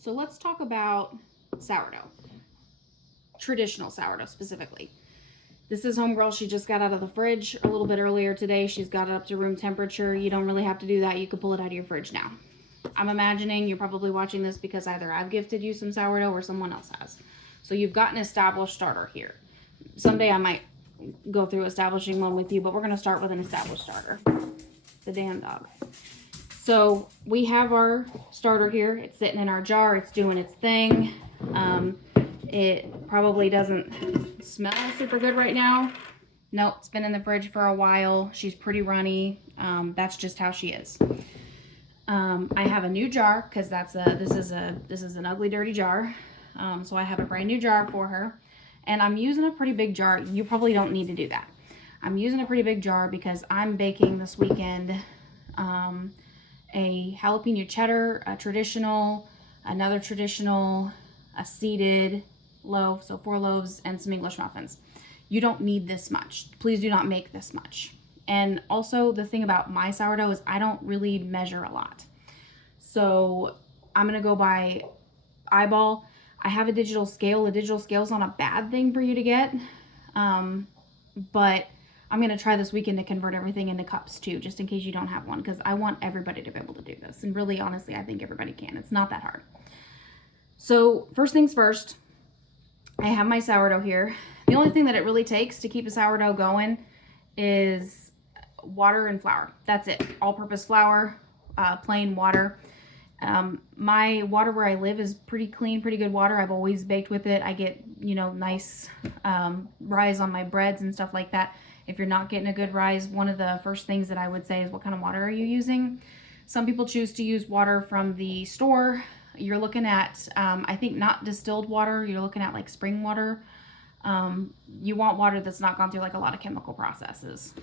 So let's talk about sourdough. Traditional sourdough specifically. This is homegirl. She just got out of the fridge a little bit earlier today. She's got it up to room temperature. You don't really have to do that. You could pull it out of your fridge now. I'm imagining you're probably watching this because either I've gifted you some sourdough or someone else has. So you've got an established starter here. Someday I might go through establishing one with you, but we're going to start with an established starter. The damn dog. So we have our starter here. It's sitting in our jar. It's doing its thing. It probably doesn't smell super good right now. Nope, it's been in the fridge for a while. She's pretty runny. That's just how she is. I have a new jar because this is an ugly, dirty jar. So I have a brand new jar for her, and I'm using a pretty big jar. You probably don't need to do that. I'm using a pretty big jar because I'm baking this weekend a jalapeno cheddar, a traditional, another traditional, a seeded loaf, so 4 loaves and some English muffins. You don't need this much. Please do not make this much. And also the thing about my sourdough is I don't really measure a lot. So I'm gonna go by eyeball. I have a digital scale. A digital scale is not a bad thing for you to get, but I'm going to try this weekend to convert everything into cups too, just in case you don't have one, because I want everybody to be able to do this. And really, honestly, I think everybody can. It's not that hard. So first things first, I have my sourdough here. The only thing that it really takes to keep a sourdough going is water and flour. That's it. All-purpose flour, plain water. My water where I live is pretty clean, pretty good water. I've always baked with it. I get, nice rise on my breads and stuff like that. If you're not getting a good rise, one of the first things that I would say is what kind of water are you using? Some people choose to use water from the store. You're looking at, I think not distilled water. You're looking at like spring water. You want water that's not gone through like a lot of chemical processes.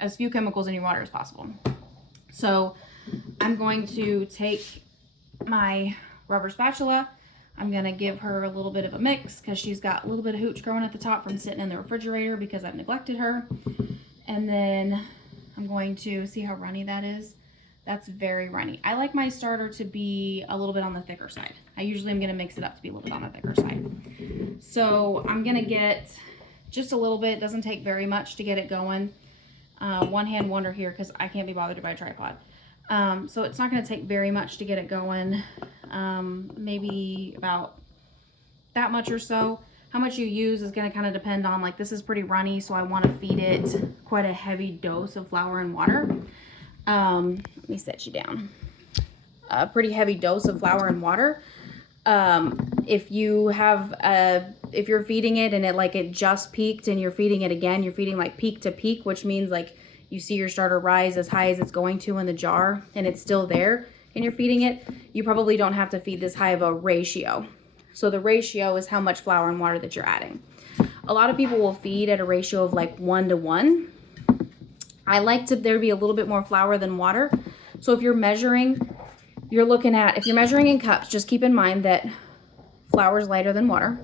As few chemicals in your water as possible. So I'm going to take my rubber spatula. I'm going to give her a little bit of a mix because she's got a little bit of hooch growing at the top from sitting in the refrigerator because I've neglected her. And then I'm going to see how runny that is. That's very runny. I like my starter to be a little bit on the thicker side. I usually am going to mix it up to be a little bit on the thicker side. So I'm going to get just a little bit. It doesn't take very much to get it going. One hand wonder here because I can't be bothered to buy a tripod. So it's not going to take very much to get it going. Maybe about that much or so. How much you use is going to kind of depend on, like, this is pretty runny, so I want to feed it quite a heavy dose of flour and water. Let me set you down. A pretty heavy dose of flour and water. If you're feeding it and it just peaked and you're feeding it again, you're feeding like peak to peak, which means like you see your starter rise as high as it's going to in the jar and it's still there and you're feeding it, you probably don't have to feed this high of a ratio. So the ratio is how much flour and water that you're adding. A lot of people will feed at a ratio of like 1 to 1. I like there to be a little bit more flour than water. So if you're measuring, if you're measuring in cups, just keep in mind that flour is lighter than water.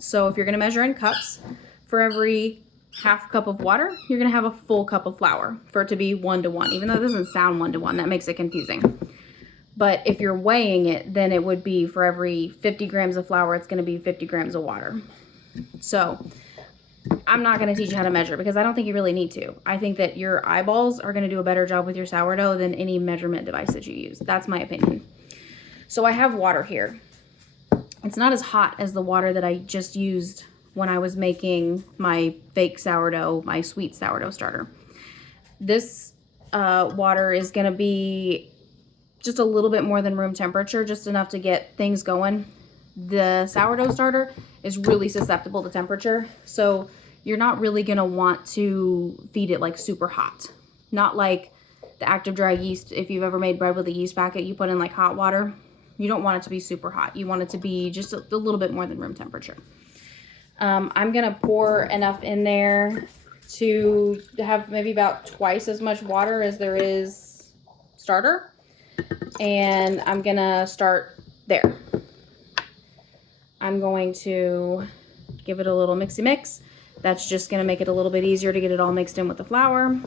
So if you're going to measure in cups, for every half cup of water, you're going to have a full cup of flour for it to be 1 to 1, even though it doesn't sound 1 to 1. That makes it confusing. But if you're weighing it, then it would be for every 50 grams of flour, it's going to be 50 grams of water. So I'm not going to teach you how to measure because I don't think you really need to. I think that your eyeballs are going to do a better job with your sourdough than any measurement device that you use. That's my opinion. So I have water here. It's not as hot as the water that I just used when I was making my fake sourdough, my sweet sourdough starter. This water is going to be just a little bit more than room temperature, just enough to get things going. The sourdough starter is really susceptible to temperature, so you're not really going to want to feed it like super hot. Not like the active dry yeast. If you've ever made bread with a yeast packet, you put in like hot water. You don't want it to be super hot. You want it to be just a little bit more than room temperature. I'm going to pour enough in there to have maybe about twice as much water as there is starter. And I'm going to start there. I'm going to give it a little mixy mix. That's just going to make it a little bit easier to get it all mixed in with the flour.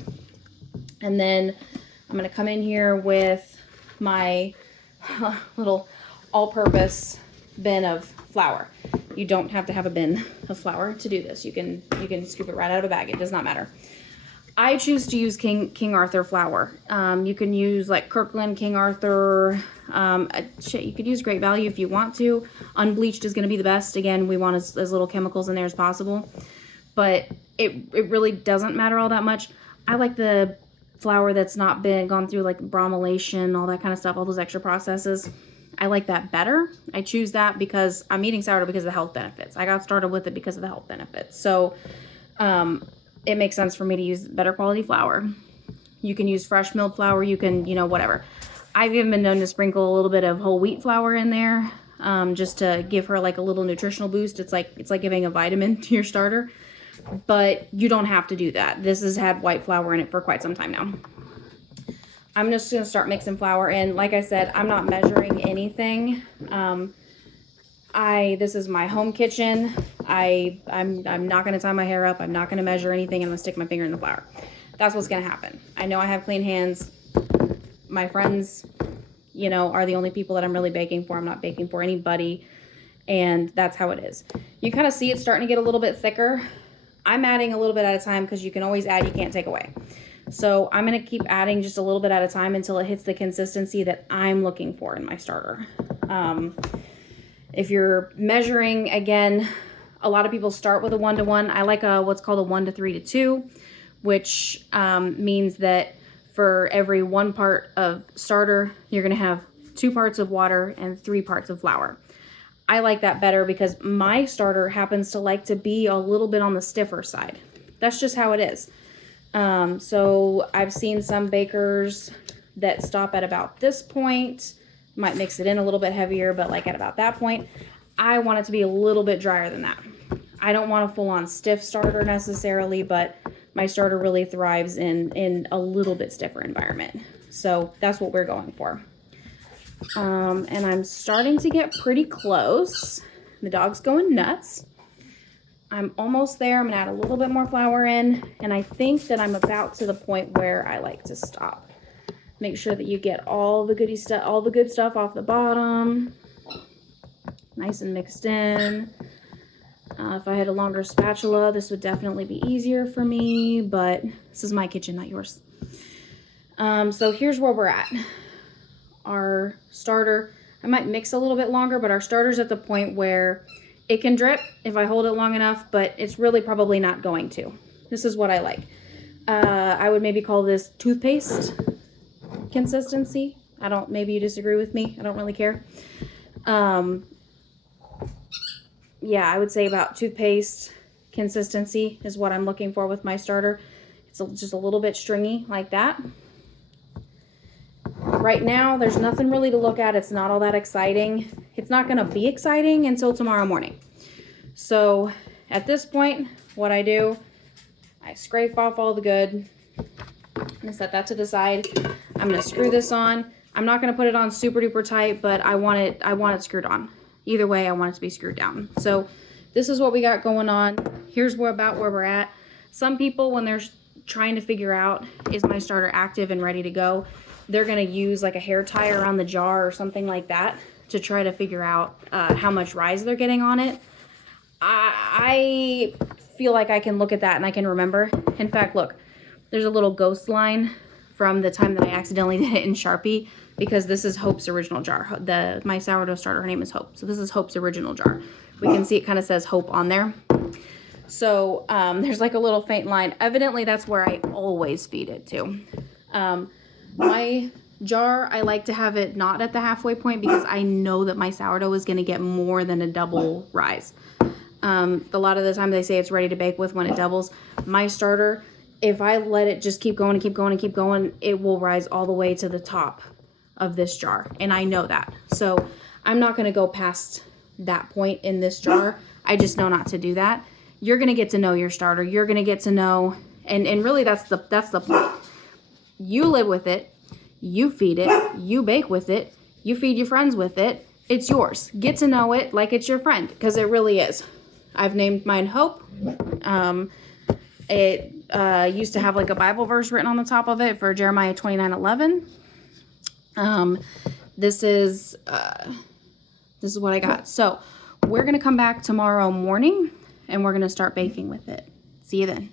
And then I'm going to come in here with my little all-purpose bin of flour. You don't have to have a bin of flour to do this. You can scoop it right out of a bag. It does not matter. I choose to use King Arthur flour. You can use like Kirkland, King Arthur. You could use Great Value if you want to. Unbleached is going to be the best. Again, we want as little chemicals in there as possible. But it really doesn't matter all that much. I like the flour that's not gone through like bromylation, all that kind of stuff, all those extra processes. I like that better. I choose that because I'm eating sourdough because of the health benefits. I got started with it because of the health benefits. So it makes sense for me to use better quality flour. You can use fresh milled flour. You can, whatever. I've even been known to sprinkle a little bit of whole wheat flour in there just to give her like a little nutritional boost. It's like giving a vitamin to your starter. But you don't have to do that. This has had white flour in it for quite some time now. I'm just going to start mixing flour in. Like I said, I'm not measuring anything. This is my home kitchen. I'm not going to tie my hair up. I'm not going to measure anything. I'm going to stick my finger in the flour. That's what's going to happen. I know I have clean hands. My friends, are the only people that I'm really baking for. I'm not baking for anybody. And that's how it is. You kind of see it starting to get a little bit thicker. I'm adding a little bit at a time because you can always add, you can't take away. So I'm going to keep adding just a little bit at a time until it hits the consistency that I'm looking for in my starter. If you're measuring, again, a lot of people start with a 1-to-1. I like what's called a 1-to-3-to-2, which means that for every 1 part of starter, you're going to have 2 parts of water and 3 parts of flour. I like that better because my starter happens to like to be a little bit on the stiffer side. That's just how it is. So I've seen some bakers that stop at about this point, might mix it in a little bit heavier, but like at about that point, I want it to be a little bit drier than that. I don't want a full-on stiff starter necessarily, but my starter really thrives in a little bit stiffer environment. So that's what we're going for. And I'm starting to get pretty close. The dog's going nuts. I'm almost there. I'm gonna add a little bit more flour in, and I think that I'm about to the point where I like to stop. Make sure that you get all the good stuff off the bottom, nice and mixed in. If I had a longer spatula, this would definitely be easier for me, but this is my kitchen, not yours. So here's where we're at. Our starter, I might mix a little bit longer, but our starter's at the point where it can drip if I hold it long enough, but it's really probably not going to. This is what I like. I would maybe call this toothpaste consistency. Maybe you disagree with me. I don't really care. Yeah, I would say about toothpaste consistency is what I'm looking for with my starter. It's just a little bit stringy like that. Right now, there's nothing really to look at. It's not all that exciting. It's not going to be exciting until tomorrow morning. So at this point, what I do, I scrape off all the good. I'm going to set that to the side. I'm going to screw this on. I'm not going to put it on super duper tight, but I want it screwed on. Either way, I want it to be screwed down. So this is what we got going on. Here's about where we're at. Some people, when they're trying to figure out, is my starter active and ready to go, they're going to use like a hair tie around the jar or something like that to try to figure out how much rise they're getting on it. I feel like I can look at that and I can remember. In fact, look, there's a little ghost line from the time that I accidentally did it in Sharpie, because this is Hope's original jar. My sourdough starter, her name is Hope. So this is Hope's original jar. We can see it kind of says Hope on there. So there's like a little faint line. Evidently, that's where I always feed it to. My jar, I like to have it not at the halfway point because I know that my sourdough is going to get more than a double rise. A lot of the time they say it's ready to bake with when it doubles. My starter, if I let it just keep going and keep going and keep going, it will rise all the way to the top of this jar. And I know that. So I'm not going to go past that point in this jar. I just know not to do that. You're going to get to know your starter. You're going to get to know, and really that's the point. You live with it, you feed it, you bake with it, you feed your friends with it. It's yours. Get to know it like it's your friend, because it really is. I've named mine Hope. It used to have like a Bible verse written on the top of it for Jeremiah 29:11. This is This is what I got. So we're going to come back tomorrow morning and we're going to start baking with it. See you then.